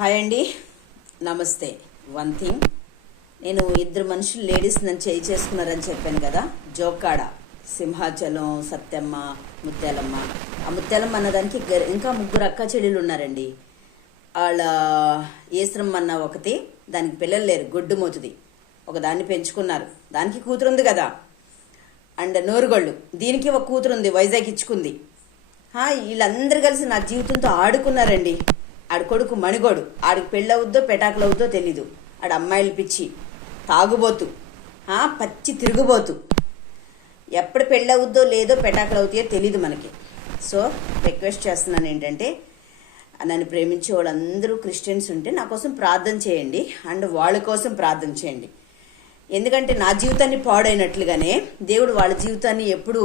Hi అండి, నమస్తే. One thing, నేను ఇద్దరు మనుషులు లేడీస్ నన్ను చేయి చేసుకున్నారని చెప్పాను కదా. జోకాడ, సింహాచలం, సత్యమ్మ, ముత్యాలమ్మ. ఆ ముత్యాలమ్మ అన్నదానికి ఇంకా ముగ్గురు అక్క చెల్లెలు ఉన్నారండి. వాళ్ళ ఏశ్రమ్మ అన్న ఒకటి, దానికి పిల్లలు లేరు, గొడ్డు మోతుది. ఒక దాన్ని పెంచుకున్నారు, దానికి కూతురు ఉంది కదా. అండ్ నోరుగోళ్ళు, దీనికి ఒక కూతురు ఉంది, వైజాగ్ ఇచ్చుకుంది. వీళ్ళందరూ కలిసి నా జీవితంతో ఆడుకున్నారండి. ఆడి కొడుకు మణిగోడు, ఆడికి పెళ్ళవుద్దో పెటాకులవుద్దో తెలీదు. ఆడ అమ్మాయిలు పిచ్చి, తాగుబోతు, పచ్చి తిరుగుబోతు. ఎప్పుడు పెళ్ళవుద్దో లేదో పెటాకులు అవుతాయో తెలీదు మనకి. సో రిక్వెస్ట్ చేస్తున్నాను ఏంటంటే, నన్ను ప్రేమించే వాళ్ళందరూ క్రిస్టియన్స్ ఉంటే నా కోసం ప్రార్థన చేయండి, అండ్ వాళ్ళ కోసం ప్రార్థన చేయండి. ఎందుకంటే నా జీవితాన్ని పాడైనట్లుగానే దేవుడు వాళ్ళ జీవితాన్ని ఎప్పుడు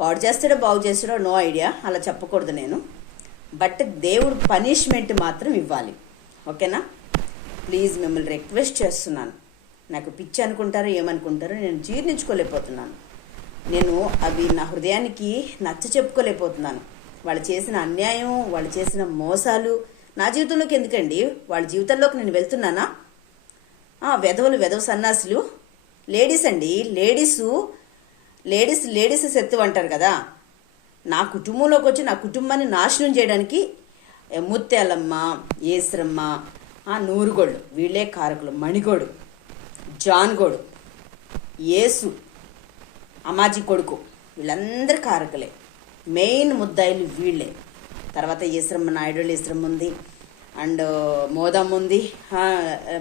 పాడు చేస్తాడో బాగు చేస్తాడో నో ఐడియా, అలా చెప్పకూడదు నేను. బట్ దేవుడు పనిష్మెంట్ మాత్రం ఇవ్వాలి, ఓకేనా? ప్లీజ్ మిమ్మల్ని రిక్వెస్ట్ చేస్తున్నాను. నాకు పిచ్చి అనుకుంటారో ఏమనుకుంటారో నేను జీర్ణించుకోలేకపోతున్నాను. నేను అవి నా హృదయానికి నచ్చ చెప్పుకోలేకపోతున్నాను. వాళ్ళు చేసిన అన్యాయం, వాళ్ళు చేసిన మోసాలు నా జీవితంలోకి ఎందుకండి? వాళ్ళ జీవితంలోకి నేను వెళ్తున్నానా? వెధవ సన్నాసులు, లేడీస్ అండి, లేడీస్ శత్రువు అంటారు కదా. నా కుటుంబంలోకి వచ్చి నా కుటుంబాన్ని నాశనం చేయడానికి ముత్యాలమ్మ, ఏశ్రమ్మ, నూరుగోళ్ళు వీళ్ళే కారకులు. మణిగోడు, జాన్గోడు, యేసు అమాజీ కొడుకు, వీళ్ళందరూ కారకులే. మెయిన్ ముద్దాయిలు వీళ్ళే. తర్వాత ఏశ్రమ్మ, నాయుడు ఏశ్రమ్మ ఉంది, అండ్ మోదమ్మ ఉంది,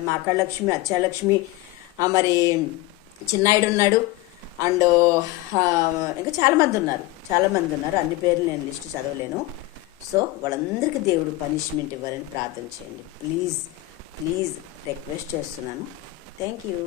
మా అక్కలక్ష్మి, అచ్చాలక్ష్మి, మరి చిన్నాయుడు ఉన్నాడు, అండ్ ఇంకా చాలామంది ఉన్నారు. అన్ని పేర్లు నేను లిస్ట్ చదవలేను. సో వాళ్ళందరికీ దేవుడు పనిష్మెంట్ ఇవ్వాలని ప్రార్థన చేయండి. ప్లీజ్ రిక్వెస్ట్ చేస్తున్నాను. Thank you.